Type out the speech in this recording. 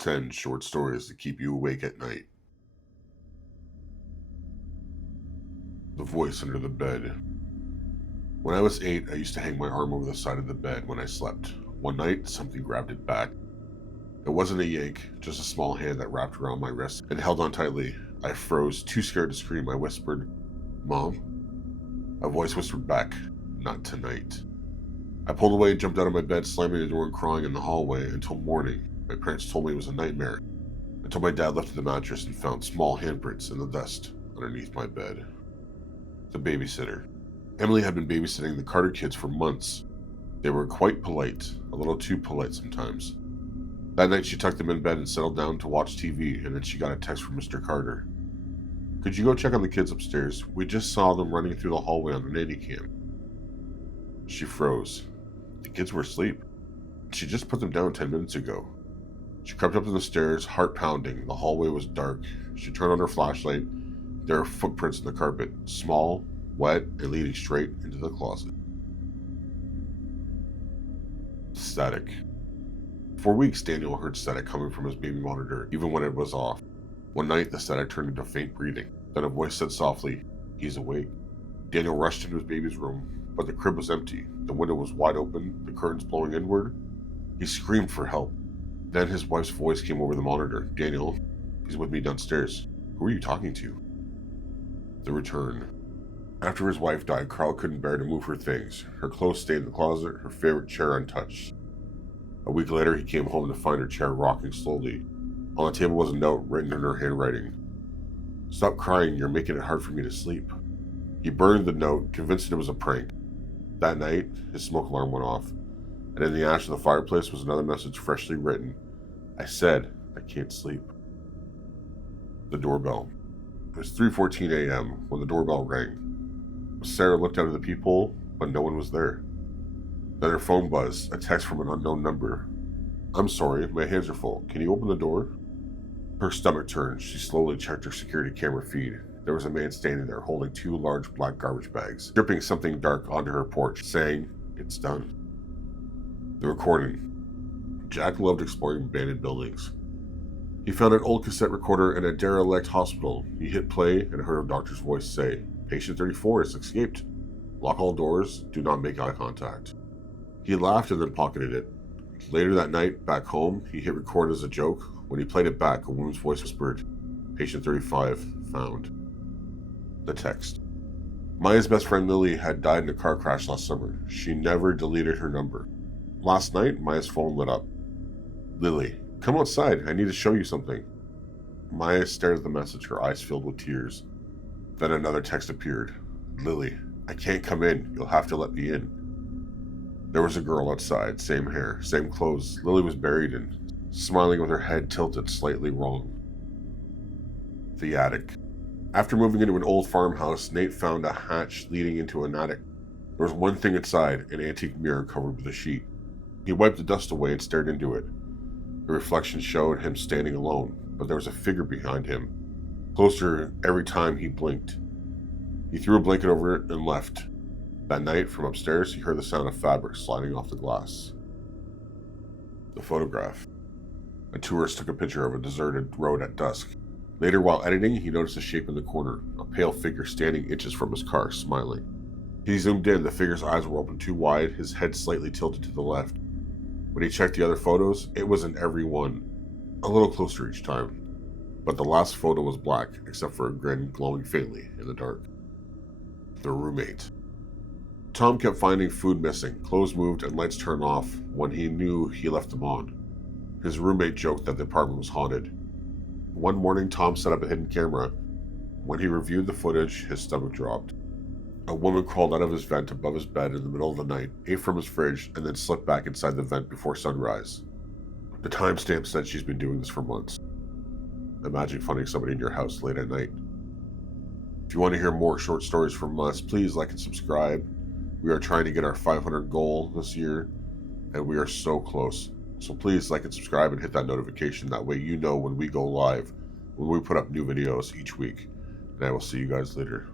10 short stories to keep you awake at night. The voice under the bed. When I was 8, I used to hang my arm over the side of the bed when I slept. One night, something grabbed it back. It wasn't a yank, just a small hand that wrapped around my wrist and held on tightly. I froze, too scared to scream. I whispered, "Mom?" A voice whispered back, "Not tonight." I pulled away and jumped out of my bed, slamming the door and crawling in the hallway until morning. My parents told me it was a nightmare, until my dad lifted the mattress and found small handprints in the dust underneath my bed. The babysitter. Emily had been babysitting the Carter kids for months. They were quite polite, a little too polite sometimes. That night she tucked them in bed and settled down to watch TV, and then she got a text from Mr. Carter. "Could you go check on the kids upstairs? We just saw them running through the hallway on the nanny cam." She froze. The kids were asleep. She just put them down 10 minutes ago. She crept up the stairs, heart pounding. The hallway was dark. She turned on her flashlight. There were footprints in the carpet, small, wet, and leading straight into the closet. Static. For weeks, Daniel heard static coming from his baby monitor, even when it was off. One night, the static turned into faint breathing. Then a voice said softly, "He's awake." Daniel rushed into his baby's room, but the crib was empty. The window was wide open, the curtains blowing inward. He screamed for help. Then his wife's voice came over the monitor. "Daniel, he's with me downstairs. Who are you talking to?" The return. After his wife died, Carl couldn't bear to move her things. Her clothes stayed in the closet, her favorite chair untouched. A week later, he came home to find her chair rocking slowly. On the table was a note written in her handwriting. "Stop crying, you're making it hard for me to sleep." He burned the note, convinced it was a prank. That night, his smoke alarm went off, and in the ash of the fireplace was another message freshly written. "I said, I can't sleep." The doorbell. It was 3:14 a.m. when the doorbell rang. Sarah looked out of the peephole, but no one was there. Then her phone buzzed, a text from an unknown number. "I'm sorry, my hands are full. Can you open the door?" Her stomach turned. She slowly checked her security camera feed. There was a man standing there holding 2 large black garbage bags, dripping something dark onto her porch, saying, "It's done." The recording. Jack loved exploring abandoned buildings. He found an old cassette recorder in a derelict hospital. He hit play and heard a doctor's voice say, "Patient 34 has escaped. Lock all doors. Do not make eye contact." He laughed and then pocketed it. Later that night, back home, he hit record as a joke. When he played it back, a woman's voice whispered, "Patient 35 found." The text. Maya's best friend Lily had died in a car crash last summer. She never deleted her number. Last night, Maya's phone lit up. "Lily, come outside. I need to show you something." Maya stared at the message, her eyes filled with tears. Then another text appeared. "Lily, I can't come in. You'll have to let me in." There was a girl outside, same hair, same clothes. Lily was buried in, smiling with her head tilted slightly wrong. The attic. After moving into an old farmhouse, Nate found a hatch leading into an attic. There was one thing inside, an antique mirror covered with a sheet. He wiped the dust away and stared into it. The reflection showed him standing alone, but there was a figure behind him, closer every time he blinked. He threw a blanket over it and left. That night, from upstairs, he heard the sound of fabric sliding off the glass. The photograph. A tourist took a picture of a deserted road at dusk. Later, while editing, he noticed a shape in the corner, a pale figure standing inches from his car, smiling. He zoomed in. The figure's eyes were open too wide, his head slightly tilted to the left. When he checked the other photos, it was in every one, a little closer each time. But the last photo was black, except for a grin glowing faintly in the dark. The roommate. Tom kept finding food missing, clothes moved, and lights turned off when he knew he left them on. His roommate joked that the apartment was haunted. One morning, Tom set up a hidden camera. When he reviewed the footage, his stomach dropped. A woman crawled out of his vent above his bed in the middle of the night, ate from his fridge, and then slipped back inside the vent before sunrise. The timestamp said she's been doing this for months. Imagine finding somebody in your house late at night. If you want to hear more short stories from us, please like and subscribe. We are trying to get our 500 goal this year, and we are so close. So please like and subscribe and hit that notification. That way you know when we go live, when we put up new videos each week. And I will see you guys later.